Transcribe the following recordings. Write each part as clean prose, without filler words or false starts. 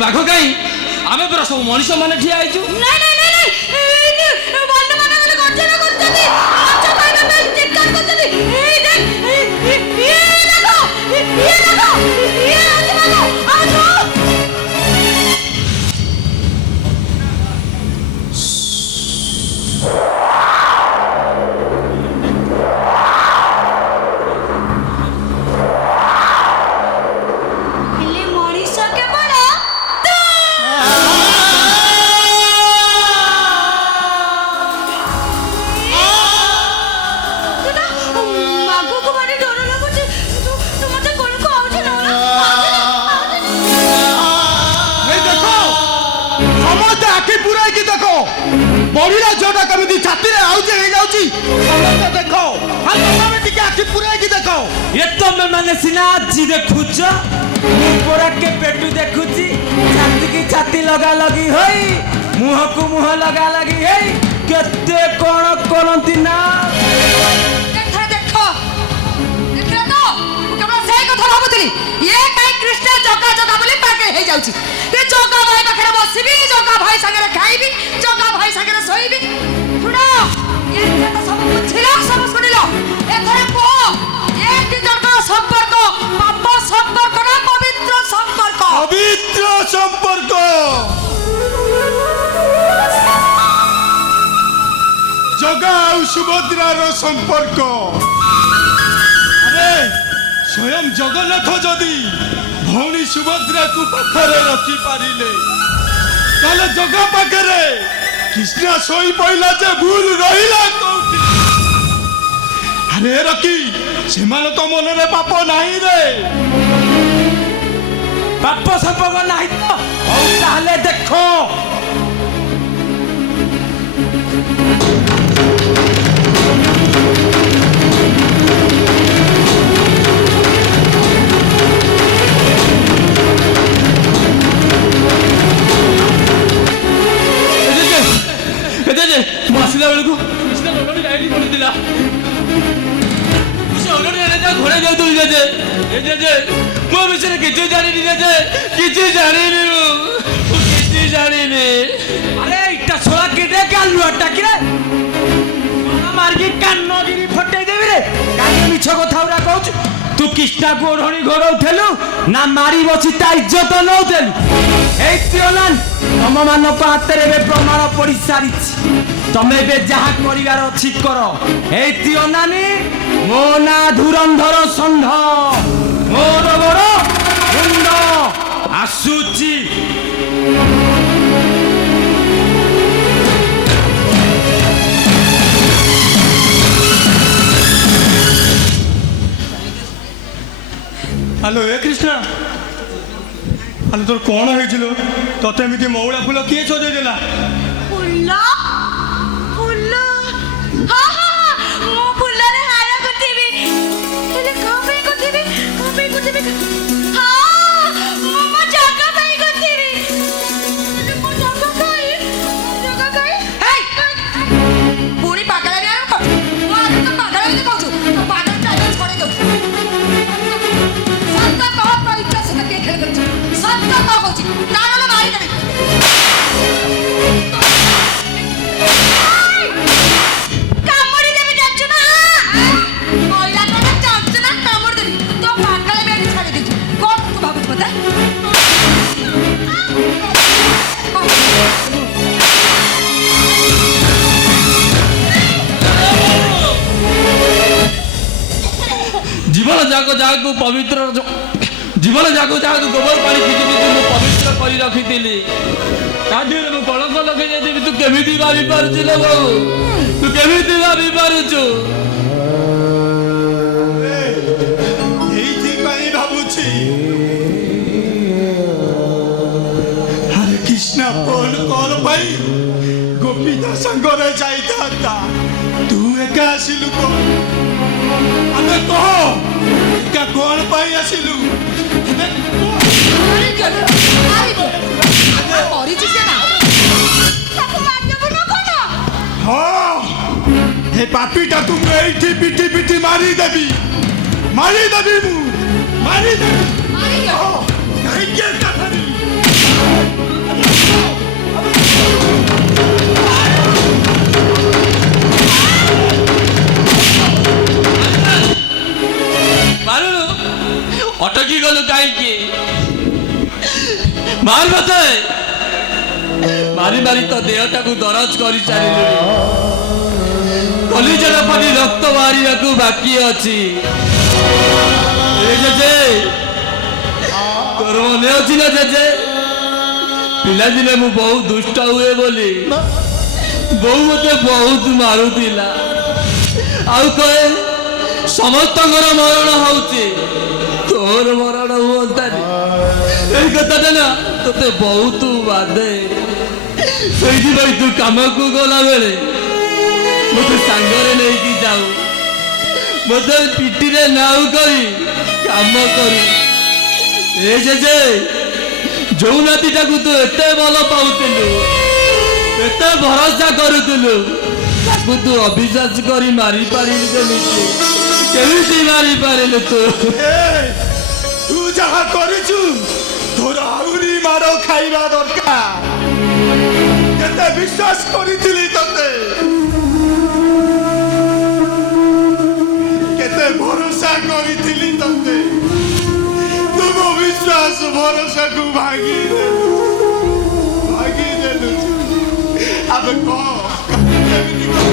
বাঘ কাই ଆମେ ପୁରା ସବୁ ମଣିଷ ମାନେ ଠିଆ ହେଇଛୁ। ନାଇଁ ନାଇଁ ନାଇଁ ନାଇଁ ବନ୍ଦ ମାନେ ମାନେ ଗର୍ଜନ କରୁଛନ୍ତି, ମାଛ ଖାଇବା ପାଇଁ ଚିତ୍କାର କରୁଛନ୍ତି। ଏଇ ଦେଖ ଇଏ ଦେଖ ଇଏ ଅଛି ବାଘ। ଆଉ ବଢିଲା ଝିଅଟା କେମିତି ଛାତିରେ ଆଉଚି ହେଇଯାଉଛି। ସମସ୍ତେ ଦେଖ, ତମେ ଟିକେ ଆଖି ପୁରାଇକି ଦେଖ। ଏ ତମେ ମାନେ ସିନା ଆଜି ଦେଖୁଛ, ମୁଁ ପରା କେବେଠୁ ଦେଖୁଛି। ଛାତିକି ଛାତି ଲଗା ଲଗି ହୋଇ, ମୁହଁକୁ ମୁହଁ ଲଗା ଲଗି ହେଇ କେତେ କଣ କରନ୍ତି ନା। ଦେଖ ଦେଖ ଦେଖିଲ ତ, ମୁଁ କେବଳ ସେଇ କଥା ଭାବୁଥିଲି। ଇଏ କାହିଁ କୃଷ୍ଣ ଜଗା ଜଗା ବୋଲି ପାଗଳ ହେଇଯାଉଛି। ଏ ଜଗା ଭାଇ ପାଖରେ ବସିବି, ଜଗା ଭାଇ ସାଙ୍ଗରେ ଖାଇବି, ଜଗା ଭାଇ ସାଙ୍ଗରେ ଶୋଇବି। ଶୁଣ, ଏ ତ ସବୁ ବୁଝିଲ, ସବୁ ଶୁଣିଲ। ଏଥର କୁହ, ଏ ଦି ଜଣଙ୍କର ସମ୍ପର୍କ ପାପ ସମ୍ପର୍କ ନା ପବିତ୍ର ସମ୍ପର୍କ? ପବିତ୍ର ସମ୍ପର୍କ। ଜଗା ଆଉ ସୁଭଦ୍ରାର ସମ୍ପର୍କ। ଆରେ ସ୍ୱୟଂ ଜଗନ୍ନାଥ ଯଦି ଭଉଣୀ ସୁଭଦ୍ରାକୁ ପାଖରେ ରଖିପାରିଲେ, ତାହେଲେ ଜଗା ପାଖରେ କୃଷ୍ଣ ଶୋଇ ପଇଲା ଯେ ଭୁଲ ରହିଲା କୋଉଠି? ଆରେ ରକି, ସେମାନଙ୍କ ମନରେ ପାପ ନାହିଁ ରେ। ପାପ ସମ୍ପର୍କ ନାହିଁ ତ? ହଉ ତାହେଲେ ଦେଖ, ମୁଁ ଆସିଲା ବେଳକୁ ପଡ଼ିଥିଲା, ସେ ଘୋଡ଼ାଇ ଯାଉଥିଲି ଯେ ମୋ ବିଷୟରେ କିଛି ଜାଣିନି ଯେ, କିଛି ଜାଣିନି, ମୁଁ କିଛି ଜାଣିନି। ଆରେ ଏଇଟା ଛୋଳା କେଟେ କାଲୁଆ টাকিরে মারকি কান্নগিরি ফটাই দেবি রে। কাকে মিছ কথা উড়া কହୁଛୁ? তু কৃষ্ণাକୁ ওঢ়ଣି ଘୋଡ଼ଉଥିଲୁ ନା ମାରି ବସି ତା ଇଜ୍ଜତ ନଉଥିଲୁ? ଏଇଠି ଅନାନ, ତମମାନଙ୍କ ହାତରେ ଏବେ ପ୍ରମାଣ ପଡ଼ି ସାରିଛି। ତମେ ଏବେ ଯାହା କରିବାର ଅଛି କର। ଏଇଠି ଅନାନି, ମୋ ନା ଧୁରନ୍ଧର ଷଣ୍ଢ, ମୋର ବଡ଼ ମୁଣ୍ଡ ଆସୁଛି। হ্যালো এ কৃষ্ণ, আরে তোর কোণ হয়েছিল? তোতে এমিতি মৌলা ফুল কিଏ সজাই দেলা? ফুল ফুল হা হা ମୁଁ ଫୁଲରେ ହାର କରିଥିବି। ହେଲେ କଣ ପାଇଁ କରିଥିବି? କଣ ପାଇଁ କରିଥିବି? ହଁ, ମୁଁ ମୋ ଜଗା ପାଇଁ କରିଥିବି। ହେଲେ ମୋ ଜଗା କାଇଁ? ହେଇ ପୁଣି ପାଗଳାମି ଆରମ୍ଭ କରୁଛୁ। ମୁଁ ଆଜି ତ ପାଗଳାମି କହୁଛୁ, ତ ପାଗଳ ଚାଲିଛି ଛଡ଼େଇ ଦଉଛୁ। ସତ କହ, ତୋ ଇଚ୍ଛା ସହିତ କିଏ ଖେଳ କରିଛି? ସତ କହ କହୁଛି, ତାର ମାରିଦେବି। କାମୁଡ଼ି ଦେବି, ଜାଣିଛୁ ନା? କହିଲା କଣ ଜାଣିଛୁ ନା? କାମୁଡ଼ି ଦେବି। ତୋ ପାଗଳାମି ଆଜି ଛାଡ଼ି ଦେଇଛୁ। କଣ ତୁ ଭାବୁଛୁ ମତେ? ଜୀବନ ଯାହାକୁ ପବିତ୍ର, ଜୀବନ ଯାହାକୁ ଗୋବର ପାଣି ପିଟି ପିଟି ମୁଁ ପବିତ୍ର କରି ରଖିଥିଲି, ତା ଦେହରେ ମୁଁ କଳଙ୍କ ଲଗେଇ ଯାଇଥିବି। ତୁ କେମିତି ଭାବି ପାରୁଛୁ ଲୋ ବୋଉ? ତୁ କେମିତି ଭାବି ପାରୁଛୁ? এইଥିପାଇଁ ଭାବୁଛି ଆରେ କୃଷ୍ଣ ଫୋନ କଲ ପାଇଁ ଗୋପୀତା ସାଙ୍ଗରେ ଯାଇଥାନ୍ତା, ତୁ ଏକା ଆସିଲୁ କଣ? ଆମେ କହ, ଏକା କଣ ପାଇଁ ଆସିଲୁ? ହଁ, ଏ ପାପିଟାକୁ ମୁଁ ଏଇଠି ପିଟି ପିଟି ମାରିଦେବି, ମୁଁ ମାରିଦେବି। କାହିଁକି ଏକା ମାରି ମାରି ତ ଦେହଟାକୁ ଦରଜ କରିସାରିଲୁଣି। କଲିଜା ପାଣି ରକ୍ତ ବାହାରିବାକୁ ବାକି ଅଛି। ଏ ଜେଜେ, ତୋର ମନେ ଅଛି ନା ଜେଜେ, ପିଲାଦିନେ ମୁଁ ବହୁତ ଦୁଷ୍ଟ ହୁଏ ବୋଲି ବୋଉ ମତେ ବହୁତ ମାରୁଥିଲା, ଆଉ କହେ ସମସ୍ତଙ୍କର ମରଣ ହଉଛି, ତୋର ମରଣ ହୁଅନ୍ତାନି। ଏଇ କଥାଟା ନା ତୋତେ ବହୁତ ବାଧେ। ସେଇଥିପାଇଁ ତୁ କାମକୁ ଗଲା ବେଳେ ମୋତେ ସାଙ୍ଗରେ ନେଇକି ଯାଉ, ମୋତେ ପିଠିରେ ନାଉ କରି କାମ କରୁ। ଏ ଜେଜେ, ଯୋଉ ନାତିଟାକୁ ତୁ ଏତେ ଭଲ ପାଉଥିଲୁ, ଏତେ ଭରସା କରୁଥିଲୁ, ତାକୁ ତୁ ଅବିଶ୍ୱାସ କରି ମାରିପାରିଲୁ କେମିତି? କେମିତି ମାରିପାରିଲୁ ତୁ? ତୁ ଯାହା କରିଛୁ ତୋର ଆହୁରି ମାଡ଼ ଖାଇବା ଦରକାର। କେତେ ବିଶ୍ୱାସ କରିଥିଲି ତତେ, କେତେ ଭରସା କରିଥିଲି ତତେ, ତୁ ମୋ ବିଶ୍ୱାସ ଭରସାକୁ ଭାଙ୍ଗିଦେଲୁ। ଆବେ କହ କେମିତି କହ?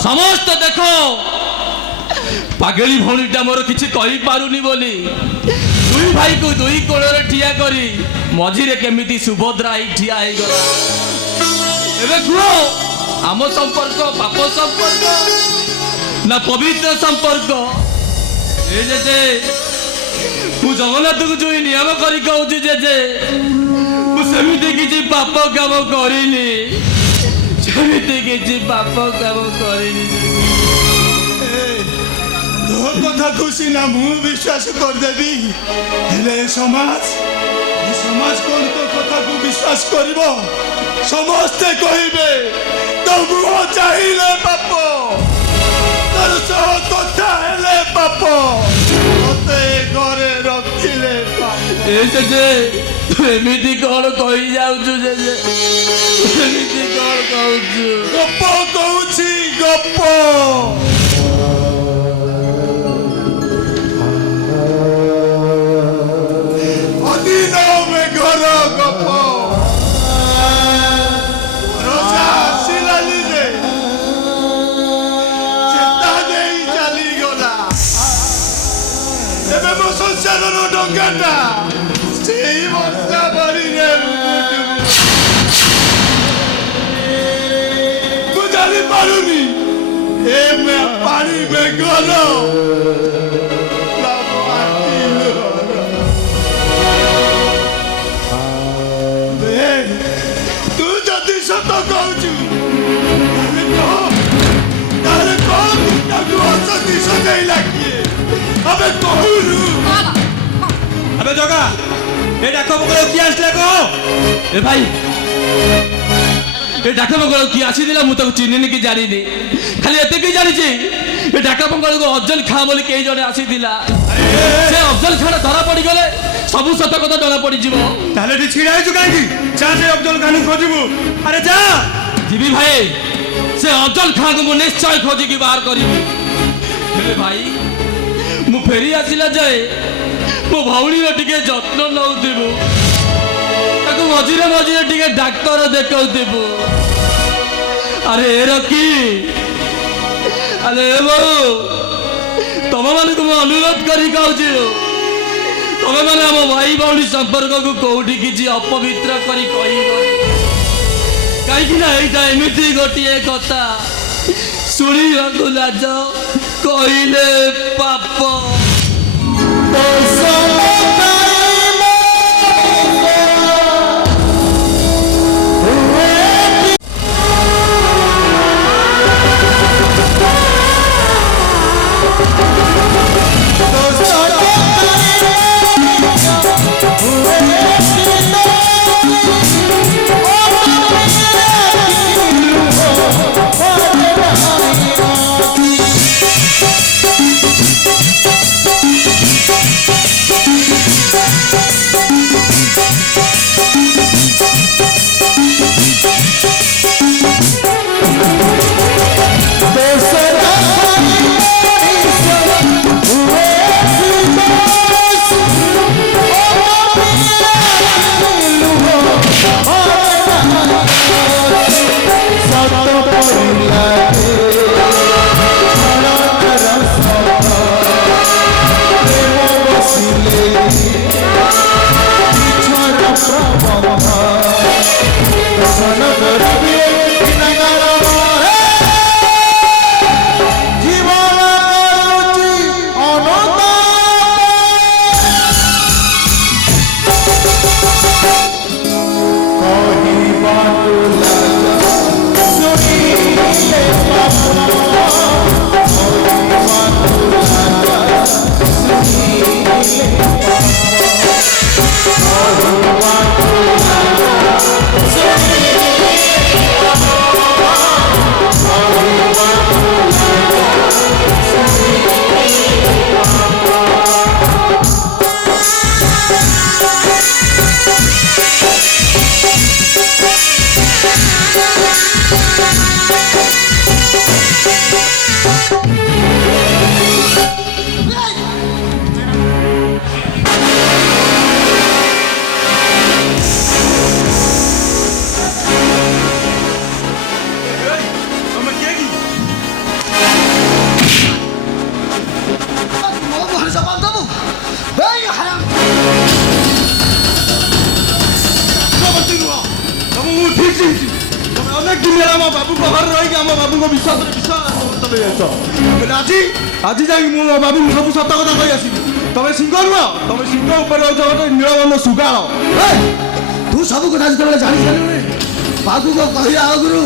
ସମସ୍ତ ଦେଖ, ପାଗଳି ଭଉଣୀଟା ମୋର କିଛି କହିପାରୁନି ବୋଲି ଦୁଇ ଭାଇକୁ ଦୁଇ କୋଳରେ ଠିଆ କରି ମଝିରେ କେମିତି ସୁଭଦ୍ରା ହେଇ ଠିଆ ହେଇଗଲା। ଏବେ କୁହ, ଆମ ସମ୍ପର୍କ ପାପ ସମ୍ପର୍କ ନା ପବିତ୍ର ସମ୍ପର୍କ? ଏ ଜେଜେ, ମୁଁ ଜଗନ୍ନାଥକୁ ଯୋଉ ନିୟମ କରି କହୁଛି ଜେଜେ, ମୁଁ ସେମିତି କିଛି ପାପ କାମ କରିନି, ସେମିତି କିଛି ପାପ କାମ କରିନି। ତୋ କଥାକୁ ସିନା ମୁଁ ବିଶ୍ୱାସ କରିଦେବି, ହେଲେ ସମାଜ କଣ ତୋ କଥାକୁ ବିଶ୍ୱାସ କରିବ? ସମସ୍ତେ କହିବେ ତୋ ମୁହଁ ଚାହିଁଲେ ପାପ, ତୋର ସହ କଥା ହେଲେ ପାପ, ତତେ ଘରେ ରଖିଲେ ପାପ। ଏ ଜେଜେ, ତୁ ଏମିତି କଣ କହି ଯାଉଛୁ ଜେଜେ? ଏମିତି କଣ କହୁଛୁ? ଗପ କହୁଛି ଗପ। ଅଦିନ ମେଘର ଗପ। ରଜା ଆସିଲାନି ରେ, ଚେତା ଦେଇ ଚାଲିଗଲା। ଏବେ ମୋ ସଂସାରର ଡଙ୍ଗାଟା ସେଇ ବର୍ଷା ବାରିରେ ମୁଁ ଜାଣିପାରୁନି ଏ ପାଣି ମେଘର ତୁ ଯଦି ସତ କହୁଛୁ ତାହେଲେ କଣ ତାକୁ ଅସତି ସଜେଇଲା କିଏ? ଆବେ କହୁନୁ। আবে জগা, এই ডাক বগল কি আসলে কহ? ଏ ଭାଇ, ଏ ଡାକ ବଙ୍ଗଳ କିଏ ଆସିଥିଲା ମୁଁ ତାକୁ ଚିହ୍ନିନି କି ଜାଣିନି, ଖାଲି ଏତିକି ଜାଣିଛି ଏ ଡାକ ବଙ୍ଗଳକୁ ଅଫଜଲ ଖାଁ ବୋଲି କେହି ଜଣେ ଆସିଥିଲା। ସେ ଅଫଜଲ ଖାଁ ଧରା ପଡ଼ିଗଲେ ସବୁ ସତ କଥା ଜଣା ପଡ଼ିଯିବ। তাহলে তুই ছিড়া হইছু কাইকি? যা সে আব্দুল খানু খোঁজিবু। আরে যা। ଯିବି ଭାଇ, ସେ ଅଫଜଲ ଖାଁକୁ ମୁଁ ନିଶ୍ଚୟ ଖୋଜିକି ବାହାର କରିବି। ହେଲେ ଭାଇ, ମୁଁ ଫେରି ଆସିଲା ଯାଏ ମୋ ଭଉଣୀର ଟିକେ ଯତ୍ନ ନେଉଥିବୁ, ତାକୁ ମଝିରେ ମଝିରେ ଟିକେ ଡାକ୍ତର ଦେଖାଉଥିବୁ। ଆରେ ଏ ରକି, ଆରେ ଏ ବୋଉ, ତମମାନଙ୍କୁ ମୁଁ ଅନୁରୋଧ କରି କହୁଛି, ତମେମାନେ ଆମ ଭାଇ ଭଉଣୀ ସମ୍ପର୍କକୁ କୋଉଠି କିଛି ଅପବିତ୍ର କରି କହିବ, କାହିଁକି ନା ଏଇଟା ଏମିତି ଗୋଟିଏ କଥା ଶୁଣିବାକୁ ଲାଜ, କହିଲେ ପାପ। আজি যাই মো বাবু ସବୁ ସତ କଥା କହି ଆସିବି। ତମେ ସିଂହ ନୁହଁ, ତମେ ସିଂହ ଉପରେ ଅଛ ଗୋଟେ ନୀଳବର୍ଣ୍ଣ ସୁଗାଳ। ତୁ ସବୁ କଥା ଯେତେବେଳେ ଜାଣି ସାରିଲୁଣି ବାବୁଙ୍କ କହିବା ଆଗରୁ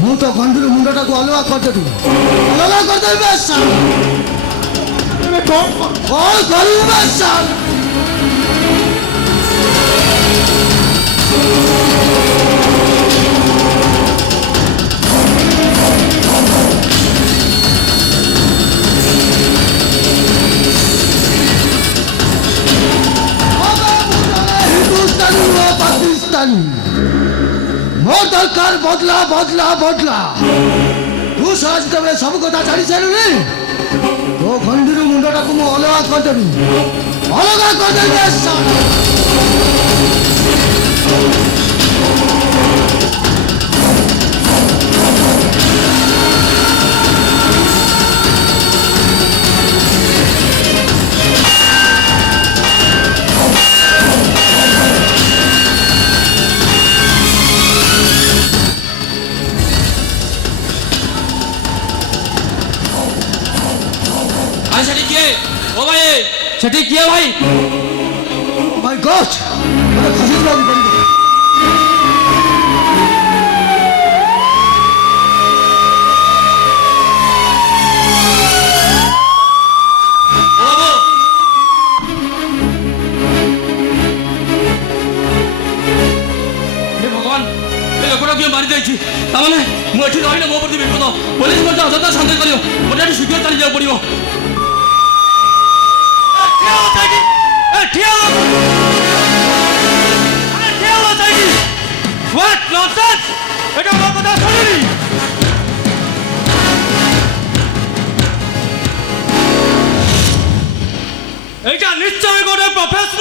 ମୁଁ ତ ଗଣ୍ଡିର ମୁଣ୍ଡଟାକୁ ଅଲଗା କରିଦେବି, ଅଲଗା କରିଦେବି ବେ ସାଲ। କଣ କରିବୁ ବେ ସାଲ? পাকিস্তানি মোর দরকার বদলা বদলা বদলা। তু সাজ যেତେବେଳେ ସବୁ କଥା ଜାଣି ସାରିଲୁଣି ତୋ ଖଣ୍ଡିରୁ ମୁଣ୍ଡଟାକୁ ମୁଁ ଅଲଗା କରିଦେବି, ଅଲଗା କରିଦେବି। সেটি কে? ও ভাই, সেটি কে ভাই? মাই গড, মানে খসি যাবি বন্ধু। তাহলে ମୁଁ ଏଠି ରହିଲେ ମୋ ପ୍ରତି ବିପଦ। ପୋଲିସ ମଧ୍ୟ ଅଯଥା ସନ୍ଦେହ କରିବ। ମୋତେ ଏଠି ଶୀଘ୍ର ଚାଲି ଯିବାକୁ ପଡ଼ିବ। এইটা নিশ্চয় গোটে প্রফেশনাল